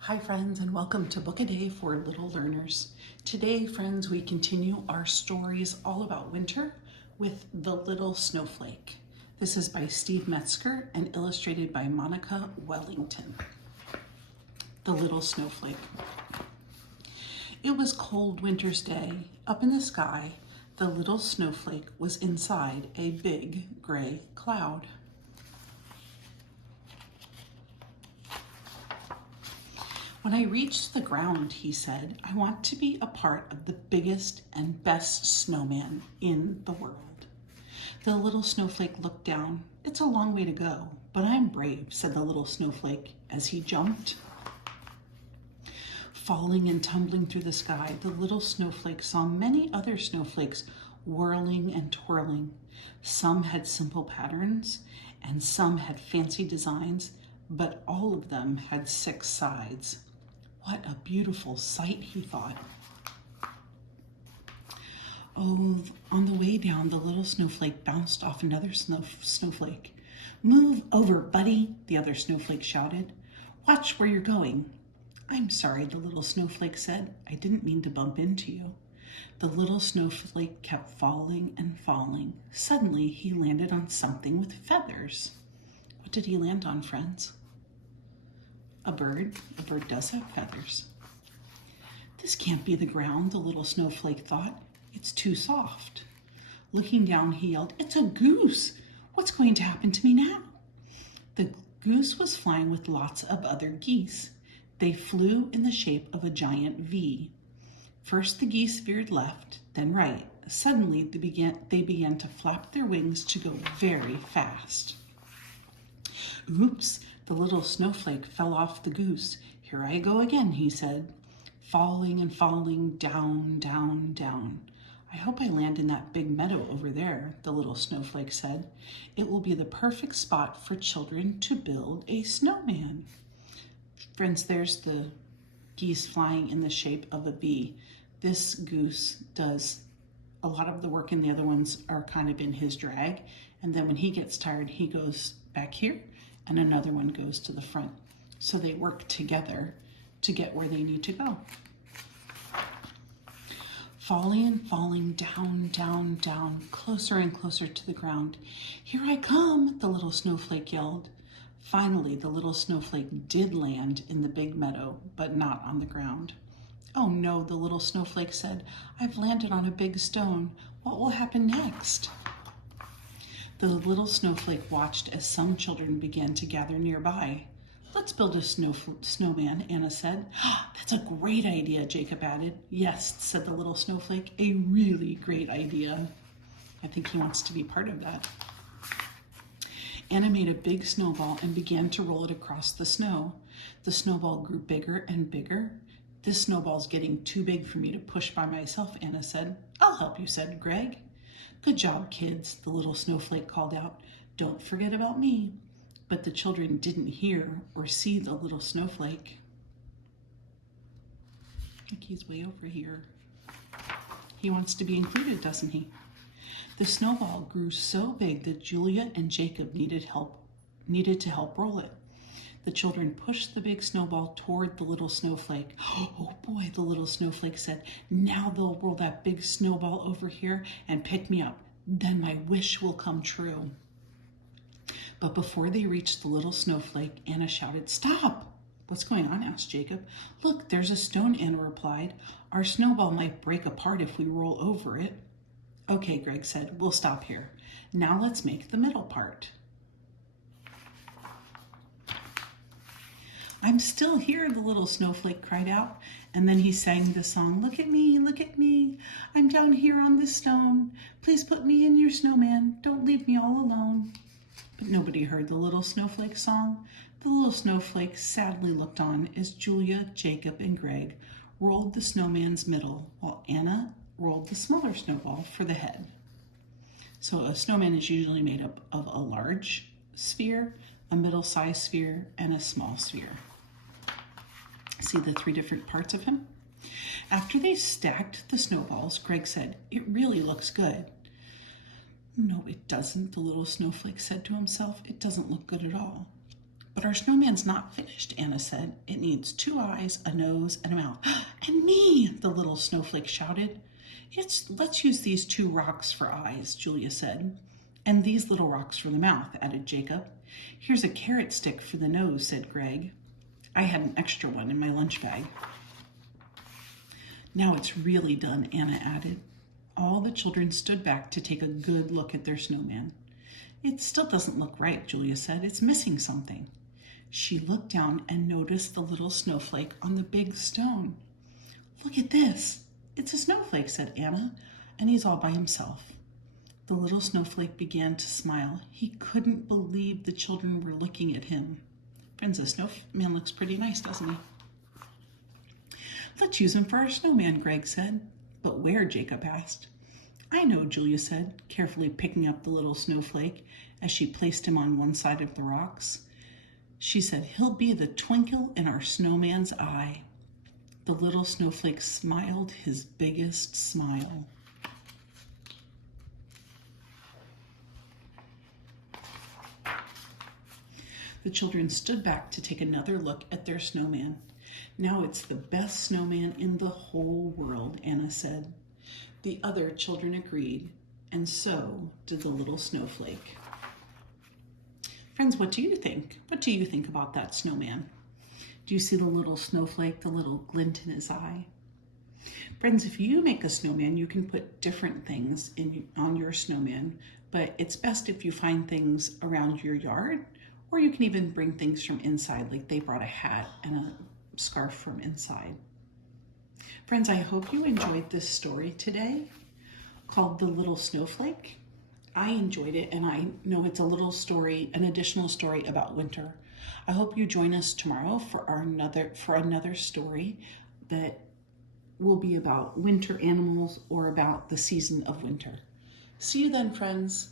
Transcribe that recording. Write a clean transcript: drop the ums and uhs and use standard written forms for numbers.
Hi friends, and welcome to Book a Day for Little Learners. Today, friends, we continue our stories all about winter with The Little Snowflake. This is by Steve Metzger and illustrated by Monica Wellington. The Little Snowflake. It was cold winter's day. Up in the sky, the little snowflake was inside a big gray cloud. When I reach the ground, he said, I want to be a part of the biggest and best snowman in the world. The little snowflake looked down. It's a long way to go, but I'm brave, said the little snowflake as he jumped. Falling and tumbling through the sky, the little snowflake saw many other snowflakes whirling and twirling. Some had simple patterns and some had fancy designs, but all of them had 6 sides. What a beautiful sight, he thought. Oh, on the way down, the little snowflake bounced off another snowflake. Move over, buddy, the other snowflake shouted. Watch where you're going. I'm sorry, the little snowflake said. I didn't mean to bump into you. The little snowflake kept falling and falling. Suddenly, he landed on something with feathers. What did he land on, friends? A bird. A bird does have feathers. This can't be the ground, the little snowflake thought. It's too soft. Looking down, he yelled, It's a goose! What's going to happen to me now? The goose was flying with lots of other geese. They flew in the shape of a giant V. First the geese veered left, then right. Suddenly they began to flap their wings to go very fast. Oops, the little snowflake fell off the goose. Here I go again, he said. Falling and falling, down, down, down. I hope I land in that big meadow over there, the little snowflake said. It will be the perfect spot for children to build a snowman. Friends, there's the geese flying in the shape of a V. This goose does a lot of the work and the other ones are kind of in his drag. And then when he gets tired, he goes back here and another one goes to the front. So they work together to get where they need to go. Falling and falling, down, down, down, closer and closer to the ground. Here I come, the little snowflake yelled. Finally, the little snowflake did land in the big meadow, but not on the ground. Oh no, the little snowflake said, I've landed on a big stone. What will happen next? The little snowflake watched as some children began to gather nearby. Let's build a snowman, Anna said. That's a great idea, Jacob added. Yes, said the little snowflake, a really great idea. I think he wants to be part of that. Anna made a big snowball and began to roll it across the snow. The snowball grew bigger and bigger. This snowball's getting too big for me to push by myself, Anna said. I'll help you, said Greg. Good job, kids, the little snowflake called out. Don't forget about me. But the children didn't hear or see the little snowflake. I think he's way over here. He wants to be included, doesn't he? The snowball grew so big that Julia and Jacob needed to help roll it. The children pushed the big snowball toward the little snowflake. Oh boy, the little snowflake said, now they'll roll that big snowball over here and pick me up. Then my wish will come true. But before they reached the little snowflake, Anna shouted, Stop! What's going on? Asked Jacob. Look, there's a stone, Anna replied. Our snowball might break apart if we roll over it. Okay, Greg said, we'll stop here. Now let's make the middle part. I'm still here, the little snowflake cried out. And then he sang the song, look at me, I'm down here on this stone. Please put me in your snowman, don't leave me all alone. But nobody heard the little snowflake song. The little snowflake sadly looked on as Julia, Jacob, and Greg rolled the snowman's middle, while Anna rolled the smaller snowball for the head. So a snowman is usually made up of a large sphere, a middle-sized sphere, and a small sphere. See the 3 different parts of him? After they stacked the snowballs, Greg said, It really looks good. No, it doesn't, the little snowflake said to himself. It doesn't look good at all. But our snowman's not finished, Anna said. It needs 2 eyes, a nose, and a mouth. And me, the little snowflake shouted. Let's use these 2 rocks for eyes, Julia said. And these little rocks for the mouth, added Jacob. Here's a carrot stick for the nose, said Greg. I had an extra one in my lunch bag. Now it's really done, Anna added. All the children stood back to take a good look at their snowman. It still doesn't look right, Julia said. It's missing something. She looked down and noticed the little snowflake on the big stone. Look at this. It's a snowflake, said Anna, and he's all by himself. The little snowflake began to smile. He couldn't believe the children were looking at him. Friends, the snowman looks pretty nice, doesn't he? Let's use him for our snowman, Greg said. But where? Jacob asked. I know, Julia said, carefully picking up the little snowflake as she placed him on one side of the rocks. She said, he'll be the twinkle in our snowman's eye. The little snowflake smiled his biggest smile. The children stood back to take another look at their snowman. Now it's the best snowman in the whole world, Anna said. The other children agreed, and so did the little snowflake. Friends, what do you think? What do you think about that snowman? Do you see the little snowflake, the little glint in his eye? Friends, if you make a snowman, you can put different things on your snowman, but it's best if you find things around your yard, or you can even bring things from inside, like they brought a hat and a scarf from inside. Friends, I hope you enjoyed this story today called The Little Snowflake. I enjoyed it, and I know it's a little story, an additional story about winter. I hope you join us tomorrow for another story that will be about winter animals or about the season of winter. See you then, friends.